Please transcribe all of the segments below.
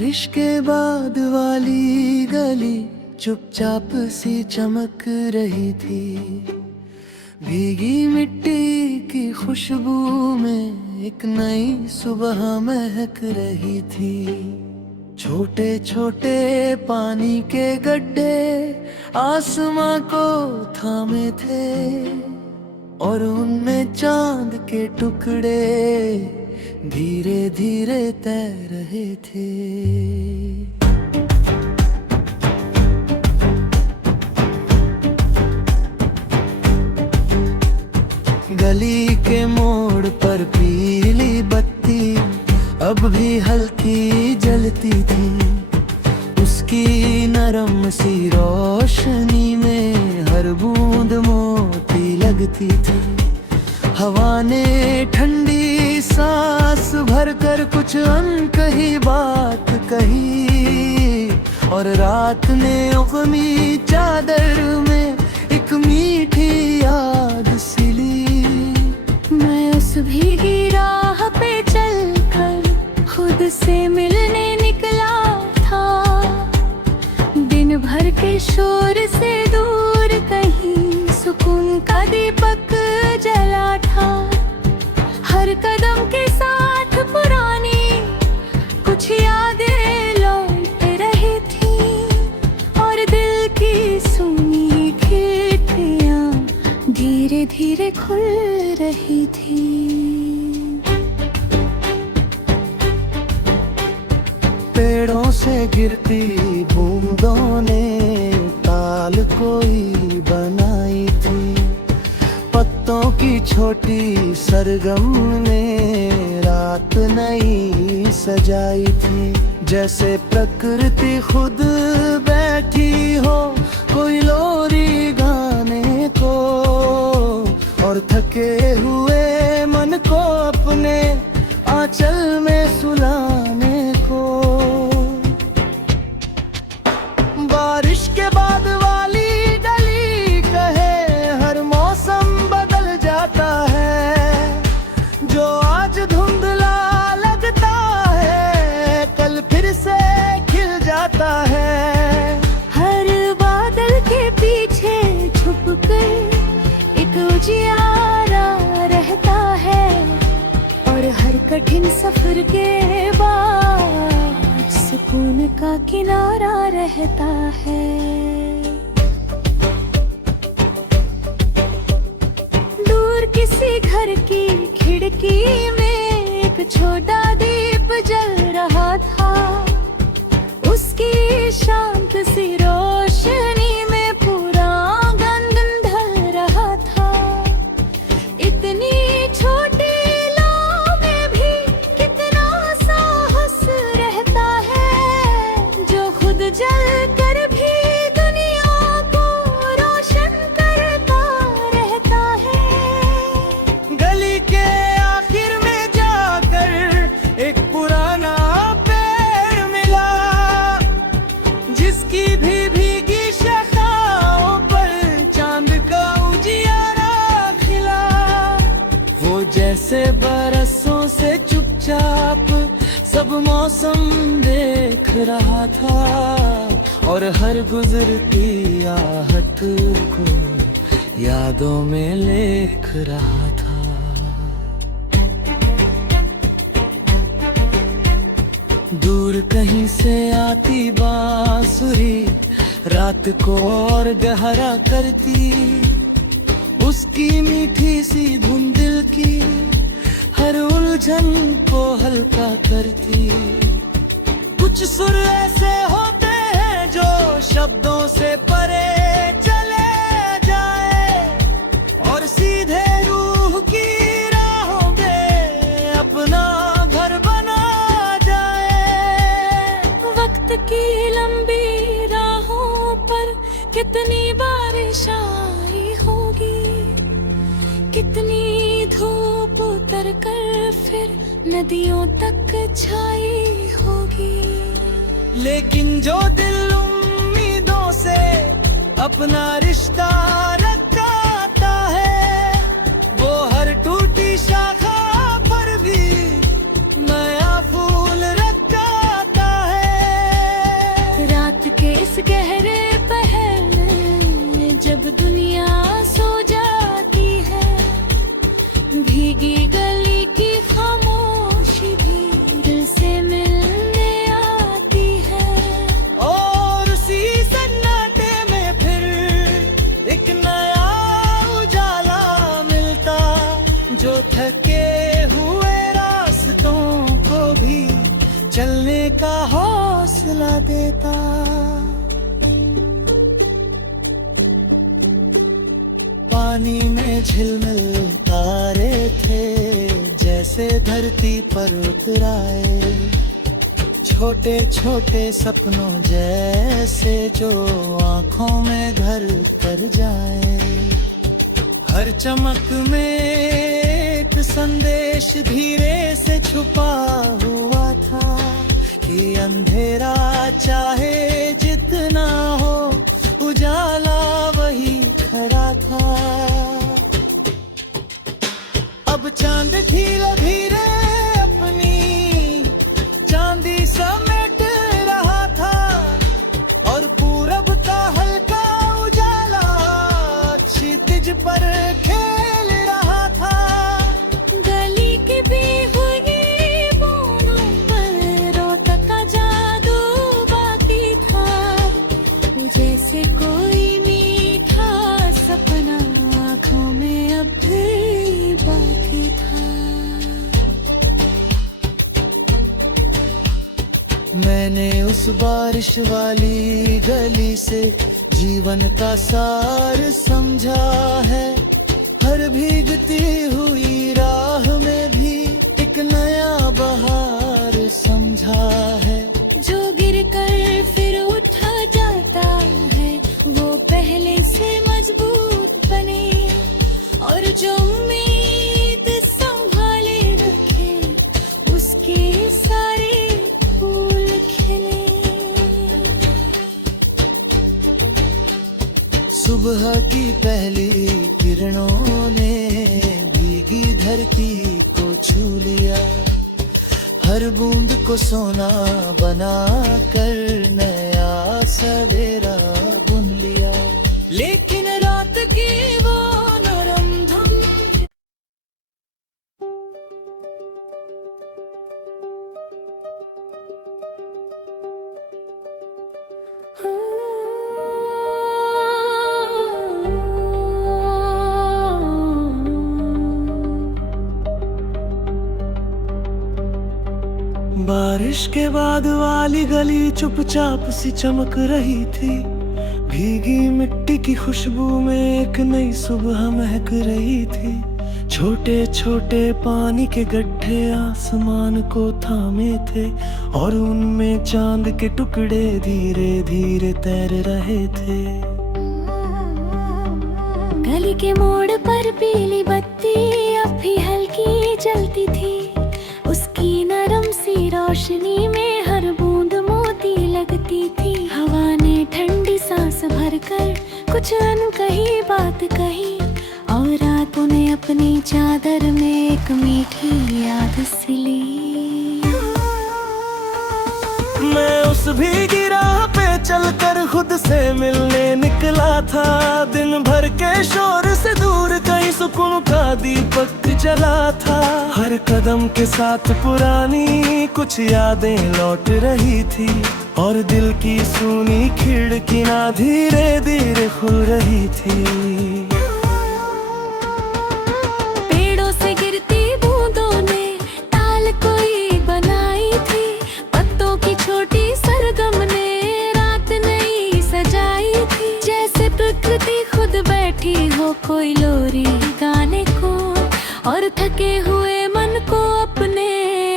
बारिश के बाद वाली गली चुपचाप सी चमक रही थी। भीगी मिट्टी की खुशबू में एक नई सुबह महक रही थी। छोटे छोटे पानी के गड्ढे आसमां को थामे थे और उनमें चांद के टुकड़े धीरे धीरे तैर रहे थे। गली के मोड़ पर पीली बत्ती अब भी हल्की जलती थी। उसकी नरम सी रोशनी में हर बूंद मोती लगती थी। हवा ने ठंडी सांस भरकर कुछ अनकही बात कही और रात ने गमी चादर में एक मीठी याद सिली। मैं उस भीगी राह पे चलकर खुद से मिलने निकला था। दिन भर के शोर से दूर कहीं सुकून का दीपक जला था। हर कदम के साथ पुरानी कुछ यादें लौट रही थी और दिल की सुनी खिड़कियां धीरे धीरे खुल रही थी। पेड़ों से गिरती बूंदों ने ताल कोई बनाई थी। पत्तों की छोटी सरगम ने रात नई सजाई थी। जैसे प्रकृति खुद बैठी हो कोई लोरी गाने को और थके हुए मन को अपने आंचल में सुलाने को। बारिश के बाद वाली गली कहे हर मौसम बदल जाता है। जो आज धुंधला लगता है कल फिर से खिल जाता है। हर बादल के पीछे छुपकर एक उजियारा रहता है और हर कठिन सफर के बाद सुकून का किनारा रहता है। दूर किसी घर की खिड़की में एक छोटा दीप जल रहा था। उसकी शांत सी रोशनी में पूरा आंगन ढल रहा था। इतनी छोटी लौ में भी कितना साहस रहता है जो खुद जल कर भी दुनिया को रोशन करता रहता है। गली के आखिर में जाकर एक पुराना पेड़ मिला जिसकी भी भीगी शाखाओं पर चांद का उजियारा खिला। वो जैसे बरसों से चुपचाप सब मौसम देख रहा था और हर गुजरती आहट को यादों में लिख रहा था। दूर कहीं से आती बांसुरी रात को और गहरा करती। उसकी मीठी सी धुन दिल की हर उलझन को हल्का करती। कुछ सुर ऐसे होते हैं जो शब्दों से परे चले जाए और सीधे रूह की राहों में अपना घर बना जाए। वक्त की लंबी राहों पर कितनी बारिश आई होगी, कितनी धूप उतर कर फिर नदियों तक छाई होगी। लेकिन जो दिल उम्मीदों से अपना रिश्ता रखाता है वो हर टूटी शाखा पर भी नया फूल रखाता है। जो थके हुए रास्तों को भी चलने का हौसला देता। पानी में झिलमिल तारे थे जैसे धरती पर उतराए, छोटे छोटे सपनों जैसे जो आंखों में घर कर जाए। हर चमक में एक संदेश धीरे से छुपा हुआ था कि अंधेरा चाहे जितना हो उजाला वही खरा था। अब चांद धीरे धीरे अपनी चांदी समेट रहा था और पूरब का हल्का उजाला क्षितिज पर खेल रहा था। गली की भी हुई बूंदों पर रोतक का जादू बाकी था, जैसे कोई मीठा सपना आँखों में अब भी बाकी था। मैंने उस बारिश वाली गली से जीवन का सार समझा है। हर भीगती हुई राह में भी एक नया बहार समझा है। जो गिर कर फिर उठा जाता है वो पहले से मजबूत बने, और जो उम्मीद संभाले रखे उसके सारे फूल खिले। सुबह की पहली किरणों ने भीगी धरती को छू लिया, हर बूंद को सोना बना कर नया सवेरा बुन लिया। लेकिन रात की वो नरम धुन बारिश के बाद वाली गली चुपचाप सी चमक रही थी। भीगी मिट्टी की खुशबू में एक नई सुबह महक रही थी। छोटे छोटे पानी के गड्ढे आसमान को थामे थे और उनमें चांद के टुकड़े धीरे धीरे तैर रहे थे। गली के मोड़ पर पीली बत्ती अब भी हल्की जलती थी, उसकी नरम सी रोशनी में हर बूंद मोती लगती थी। हवा ने ठंडी सांस भरकर कुछ अनकही बात कही और रातों ने अपनी चादर में एक मीठी याद सिली। मैं उस भीगी राह पे चलकर खुद से मिलने निकला था। दिन भर के शोर से दूर कहीं सुकून का दीपक जला था। हर कदम के साथ पुरानी कुछ यादें लौट रही थी और दिल की सूनी खिड़की ना धीरे धीरे खुल रही थी। पेड़ों से गिरती बूंदों ने ताल कोई बनाई थी, पत्तों की छोटी सरगम ने रात नई सजाई थी। जैसे प्रकृति खुद बैठी हो कोई लोरी गाने को और थके हुए मन को अपने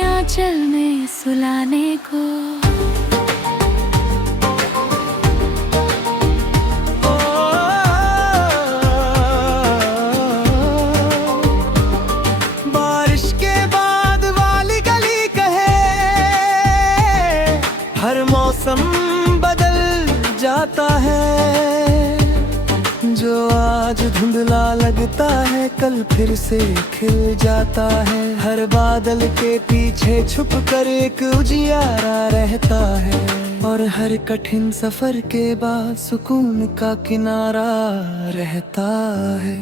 आंचल में सुलाने को। बारिश के बाद वाली गली कहे हर मौसम बदल जाता है। जो आज धुंधला लगता है कल फिर से खिल जाता है। हर बादल के पीछे छुप कर एक उजियारा रहता है और हर कठिन सफर के बाद सुकून का किनारा रहता है।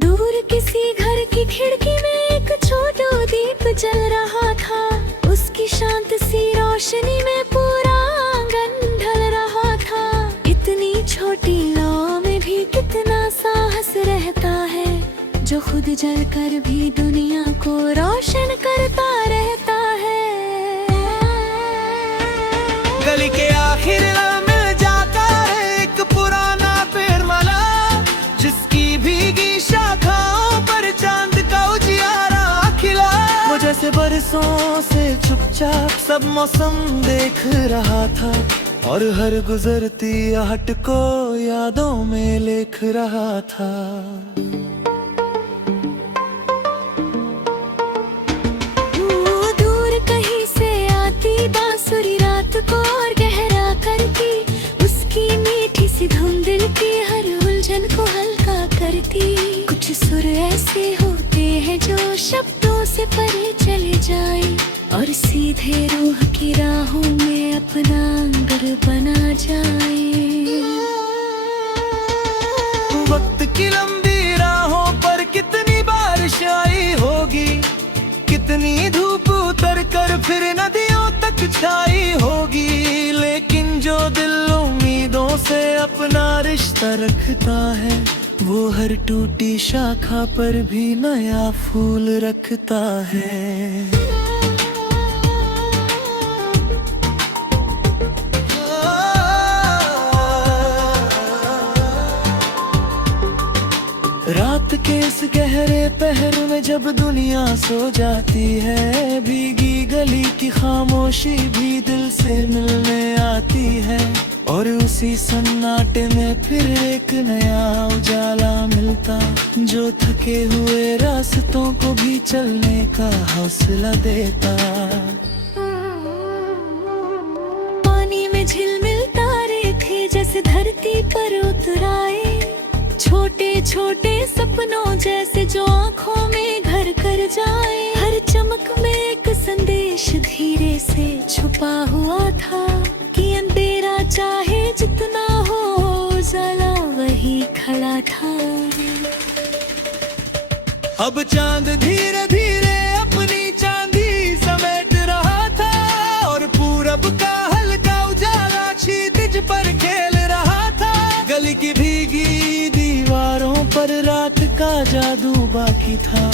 दूर किसी घर की खिड़की में एक छोटा दीप जल रहा था, उसकी शांत सी रोशनी में पूरा आंगन ढल रहा था। इतनी छोटी नाव में भी कितना साहस रहता है जो खुद जलकर भी दुनिया को रोशन करता रहता है। गली के आखिर में मिल जाता है एक पुराना पेड़ माला, जिसकी भीगी शाखाओं पर चांद का उजियारा खिला। वो जैसे बरसों से चुपचाप सब मौसम देख रहा था, और हर गुजरती आहट को यादों में लिख रहा था। दूर कहीं से आती बांसुरी रात को और गहरा करती, उसकी मीठी सी धुन दिल की हर उलझन को हल्का करती। कुछ सुर ऐसे होते हैं जो शब्दों से परे चले जाए, और सीधे रूह की राहों में अपना घर बना जाए। वक्त की लंबी राहों पर कितनी बारिश आई होगी, कितनी धूप उतर कर फिर नदियों तक छाई होगी, लेकिन जो दिल उम्मीदों से अपना रिश्ता रखता है, वो हर टूटी शाखा पर भी नया फूल रखता है। रात के इस गहरे पहर में जब दुनिया सो जाती है, भीगी गली की खामोशी भी दिल से मिलने आती है, और उसी सन्नाटे में फिर एक नया उजाला मिलता, जो थके हुए रास्तों को भी चलने का हौसला देता। पानी में झिलमिल तारे थे जैसे धरती पर उतराए, छोटे छोटे सपनों जैसे जो आँखों में घर कर जाए। हर चमक में एक संदेश धीरे से छुपा हुआ था, कि अंधेरा चाहे जितना हो उजाला वही खड़ा था। अब चांद धीरे धीरे अपनी चांदी समेट रहा था, और पूरब का हल्का उजाला क्षितिज पर खेल रहा था। गली की भीगी दीवारों पर रात का जादू बाकी था,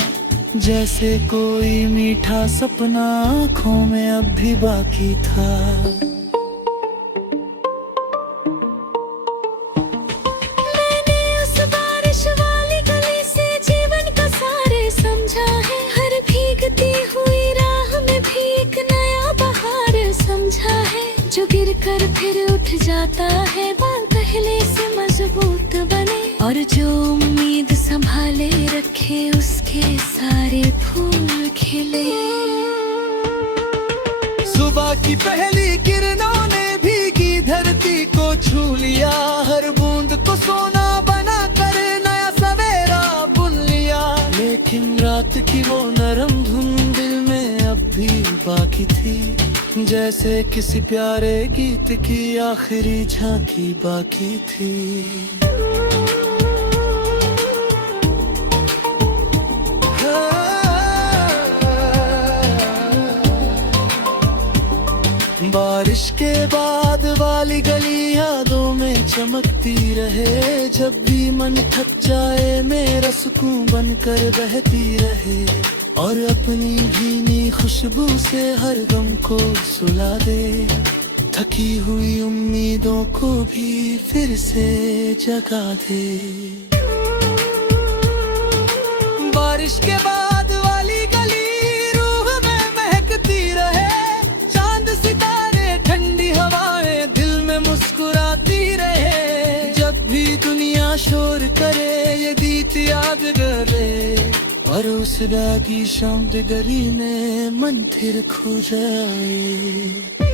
जैसे कोई मीठा सपना आँखों में अब भी बाकी था। मैंने उस बारिश वाली गली से जीवन का सारे समझा है, हर भीगती हुई राह में भी एक नया बहार समझा है। जो गिर कर फिर उठ जाता है, बाल पहले से मजबूत बने, और जो उम्मीद संभाले रखे उसके सारे फूल खिले। सुबह की पहली किरणों ने भीगी धरती को छू लिया, हर बूंद को सोना बना कर नया सवेरा बुन लिया। लेकिन रात की वो नरम धुन दिल में अब भी बाकी थी, जैसे किसी प्यारे गीत की आखिरी झांकी बाकी थी। बारिश के बाद वाली गली यादों में चमकती रहे, जब भी मन थक जाए मेरा सुकून बनकर बहती रहे, और अपनी भीनी खुशबू से हर गम को सुला दे, थकी हुई उम्मीदों को भी फिर से जगा दे। बारिश के बाद वाली गली रूह में महकती रहे, चांद सितारे ठंडी हवाएं दिल में मुस्कुराती रहे। जब भी दुनिया शोर करे ये गीत याद करे, और उस रागी शाम गरी ने मन फिर खो जाए।